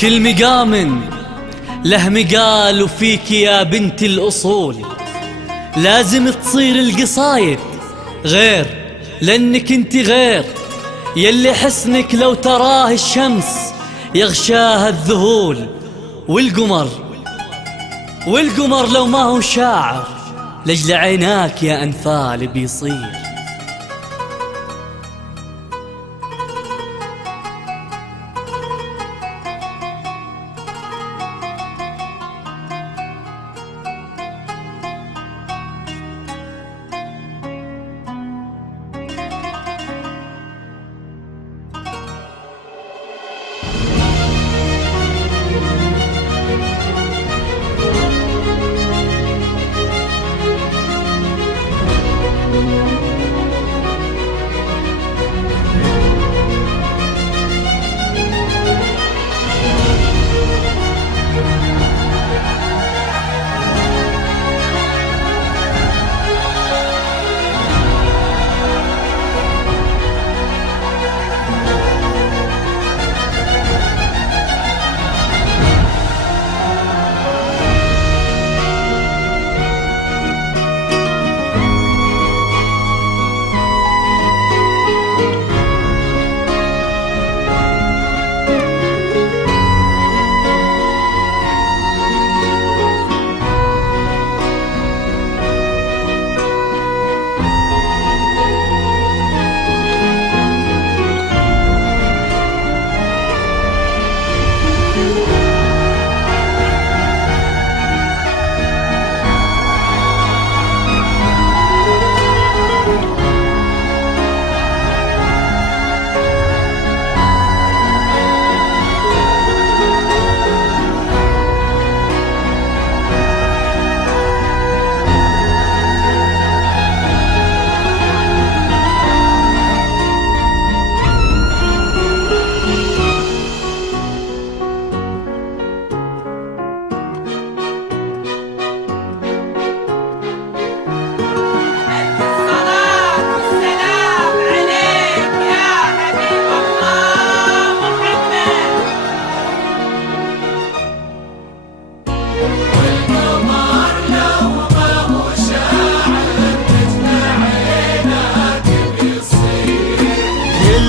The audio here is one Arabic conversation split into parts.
كل مقام له مقال، وفيك يا بنت الأصول لازم تصير القصايد غير، لأنك انت غير. يلي حسنك لو تراه الشمس يغشاها الذهول، والقمر لو ما هو شاعر لجل عيناك يا أنفال بيصير.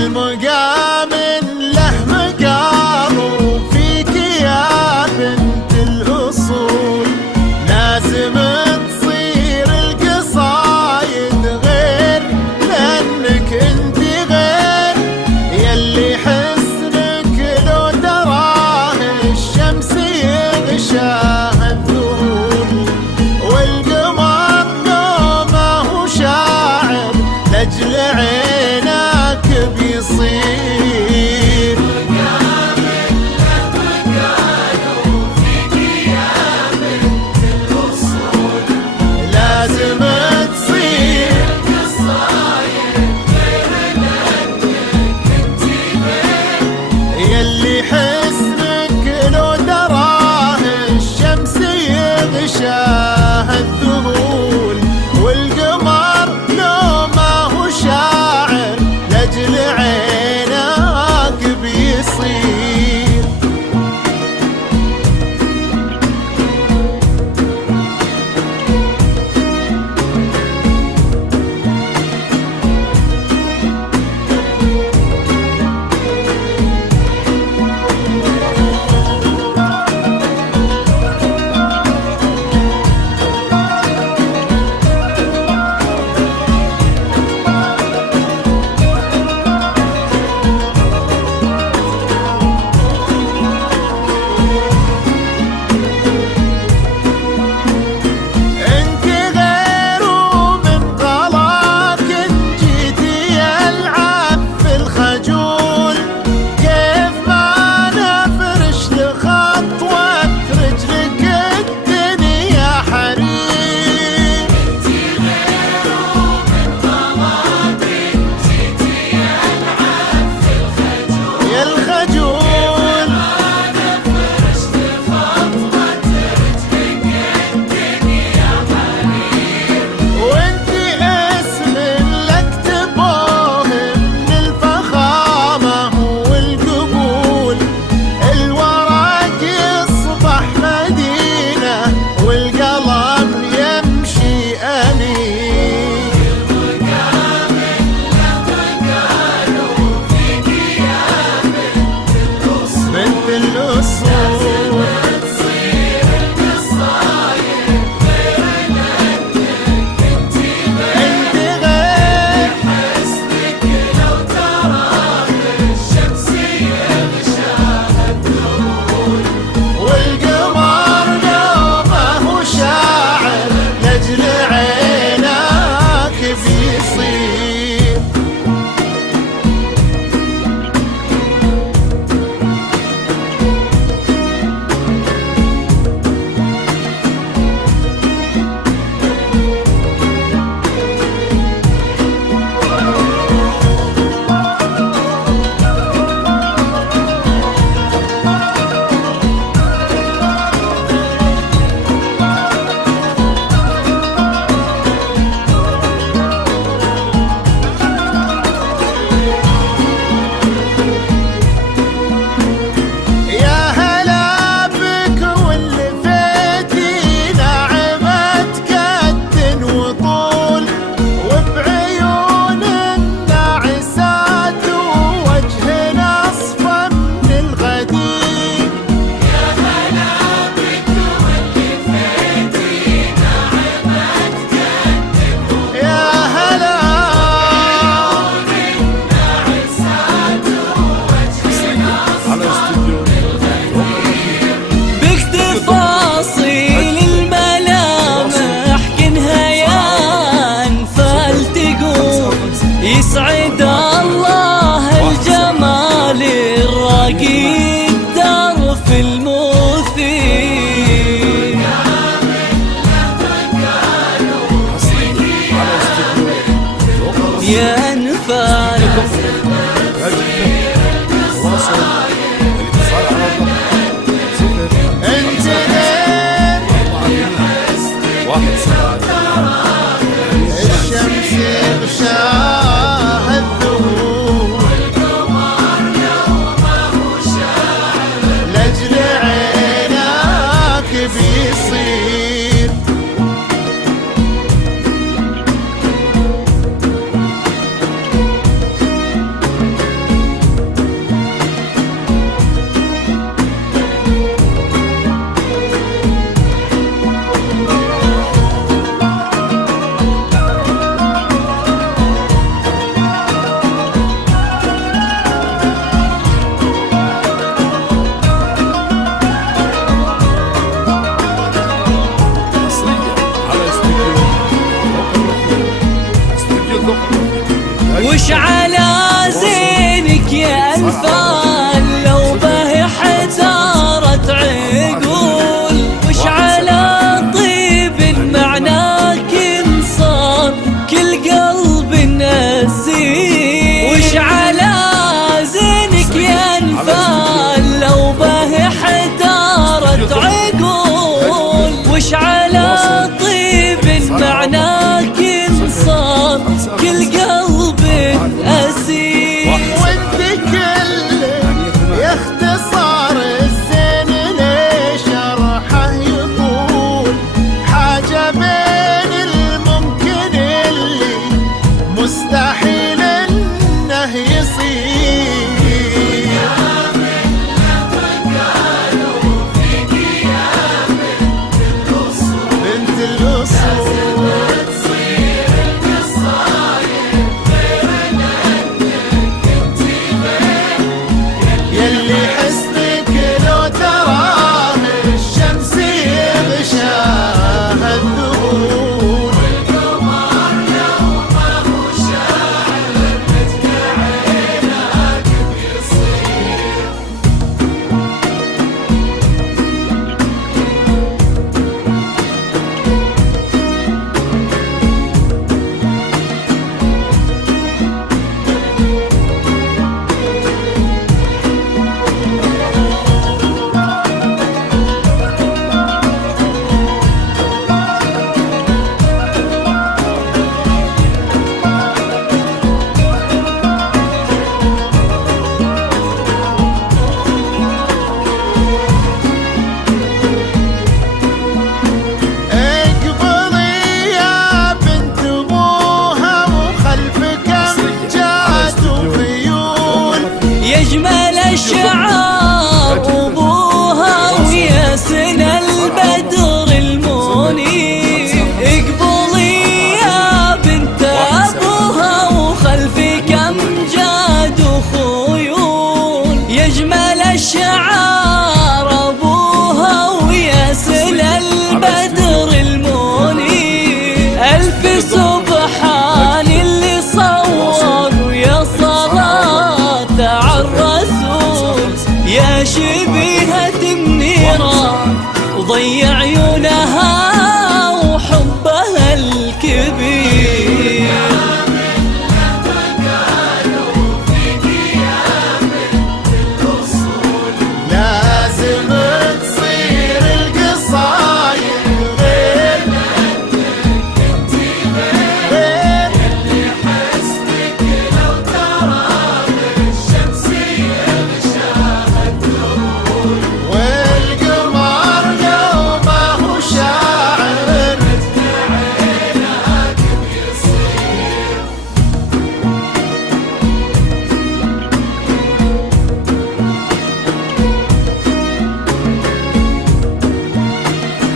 مقام له مقام، وفيك يا بنت الأصول لازم تصير القصايد غير، لأنك انت غير. يلي حسنك لو تراه الشمس يغشاها الذهول، والقمر لو ما هو شاعر لجل عيناك بيصير. وش على زينك يا أنفال لو به حتارة عقول، وش على طيب معناك انصار كل قلب نسيم، وش على زينك يا أنفال لو به حتارة عقول، وش على طيب معناك انصار كل قلب أسير. وانت كل يا اختصار الزين ليش شرحه يطول، حاجة بين الممكن اللي مستحيل انه يصير. بنت الأصول يلي حسنك لو تراه الشمس يغشاها الذهول، والقمر لو ما هو شاعر مثل عينك بيصير. يجمل الشعار وابوها ويا سنى البدر المنير، اقبلي يا بنت ابوها وخلفك امجاد وخيول، يجمل الشعار ابوها ويا سنى البدر المنير، الف سبحان اللي صور ويا صلاة عالرسول، يا شبيهة منيرة وضيع عيونها وحبها الكبير. لازم تصير القصايد غير غير اللي حسنك لو ترى الشمس يغشاها الذهول، والقمر لو ما هو شاعر مثل عينك بيصير.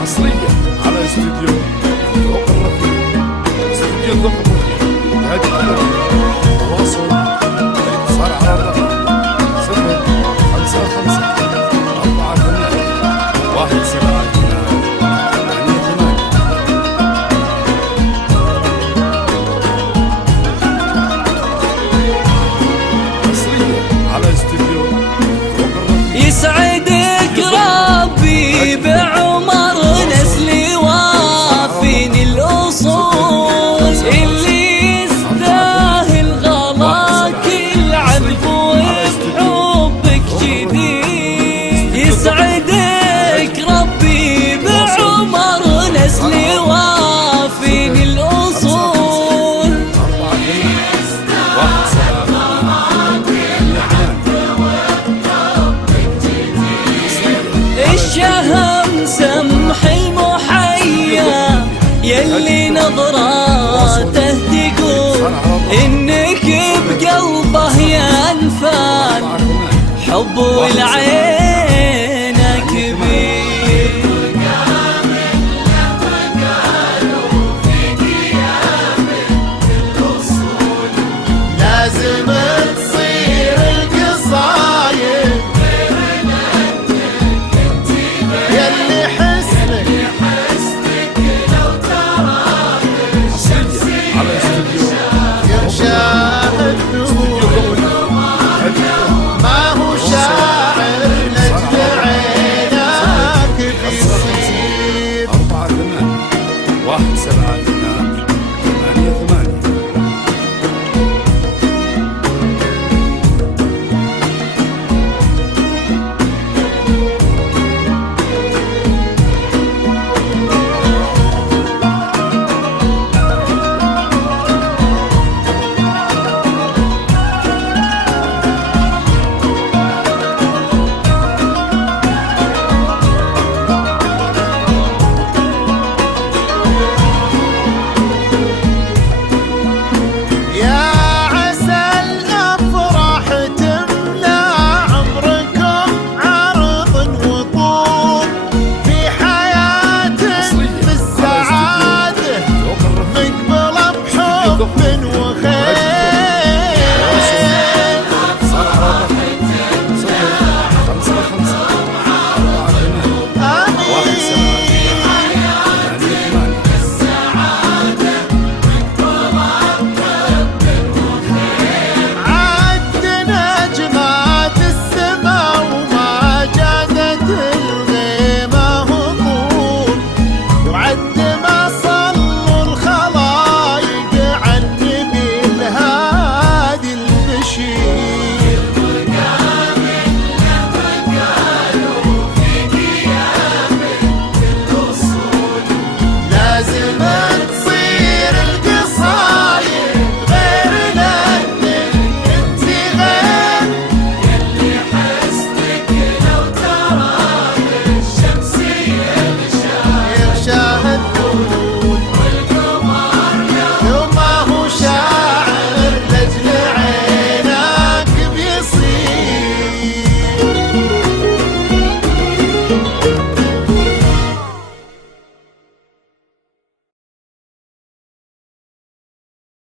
حصريا على استوديو ذوق الرفيع، استوديو ذوق الرفيع هادي التدريب. تواصل الاتصال على الرقم 055 48 حصريا على استوديو ذوق الرفيع. يسعدك ربي بعمر نسلي وافين الأصول، اللي يستاهل غلاك العذب وبحبك جديد، يسعدك ربي بعمر نسلي وافين الأصول، الشهم سمح المحيا يلي نظراته تقول انك بقلبه يا انفال حب والعين